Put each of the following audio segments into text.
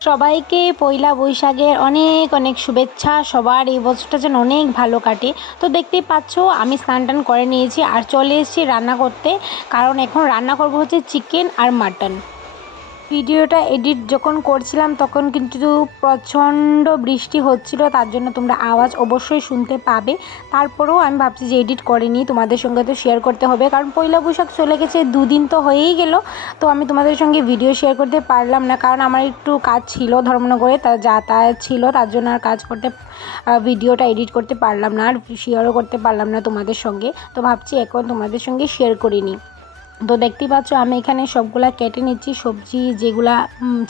সবাইকে পয়লা বৈশাখের অনেক অনেক শুভেচ্ছা। সবার এই বছরটা যেন অনেক ভালো কাটে। তো দেখতেই পাচ্ছ আমি স্নান টান করে নিয়েছি আর চলে এসেছি রান্না করতে, কারণ এখন রান্না করব হচ্ছে চিকেন আর মাটন। ভিডিওটা এডিট যখন করছিলাম তখন কিন্তু প্রচণ্ড বৃষ্টি হচ্ছিল, তার জন্য তোমরা আওয়াজ অবশ্যই শুনতে পাবে। তারপরেও আমি ভাবছি যে এডিট করিনি, তোমাদের সঙ্গে তো শেয়ার করতে হবে, কারণ পয়লা বৈশাখ চলে গেছে, দুদিন তো হয়েই গেল। তো আমি তোমাদের সঙ্গে ভিডিও শেয়ার করতে পারলাম না, কারণ আমার একটু কাজ ছিল ধর্মনগরে, তার যাতায়াত ছিল, তার জন্য আর কাজ করতে ভিডিওটা এডিট করতে পারলাম না আর শেয়ারও করতে পারলাম না তোমাদের সঙ্গে। তো ভাবছি এখন তোমাদের সঙ্গে শেয়ার করিনি। তো দেখতেই পাচ্ছ আমি এখানে সবগুলা কেটে নিচ্ছি, সবজি যেগুলা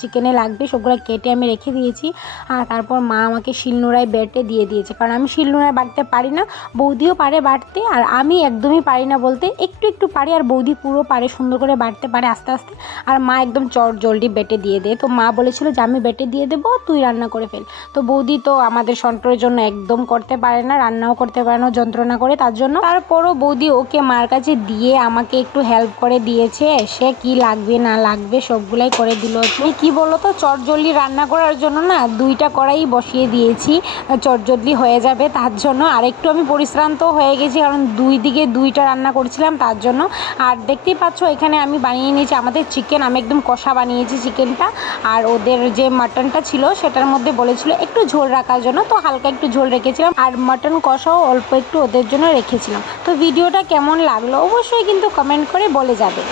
চিকেনে লাগবে সবগুলা কেটে আমি রেখে দিয়েছি। আর তারপর মা আমাকে শিলনোড়ায় বেটে দিয়ে দিয়েছে, কারণ আমি শিলনোড়ায় বাটতে পারি না, বৌদিও পারে বাটতে, আর আমি একদমই পারি না বলতে একটু একটু পারি, আর বৌদি পুরো পারে, সুন্দর করে বাটতে পারে আস্তে আস্তে। আর মা একদম চট জলদি বেটে দিয়ে দেয়। তো মা বলেছিল যে আমি বেটে দিয়ে দেবো, তুই রান্না করে ফেল। তো বৌদি তো আমাদের সন্টরের জন্য একদম করতে পারে না, রান্নাও করতে পারে না, যন্ত্রণা করে, তার জন্য তারপরও বৌদি ওকে মার কাছে দিয়ে আমাকে একটু হেল্প করে দিয়েছে। সে কি লাগবে না লাগবে সবগুলাই করে দিল। তুমি কি বলো তো, চটজলদি রান্না করার জন্য না 2টা কড়াই বসিয়ে দিয়েছি, চটজলদি হয়ে যাবে তার জন্য। আর একটু আমি পরিশ্রান্ত হয়ে গেছি, কারণ 2 দিকে 2টা রান্না করছিলাম তার জন্য। আর দেখতেই পাচ্ছ এখানে আমি বানিয়ে নিয়েছি আমাদের চিকেন, আমি একদম কষা বানিয়েছি চিকেনটা। আর ওদের যে মাটনটা ছিল সেটার মধ্যে বলেছিল একটু ঝোল রাখার জন্য, তো হালকা একটু ঝোল রেখেছিলাম, আর মাটন কষাও অল্প একটু ওদের জন্য রেখেছিলাম। তো ভিডিওটা কেমন লাগলো অবশ্যই কিন্তু কমেন্ট করে বলে যাবে।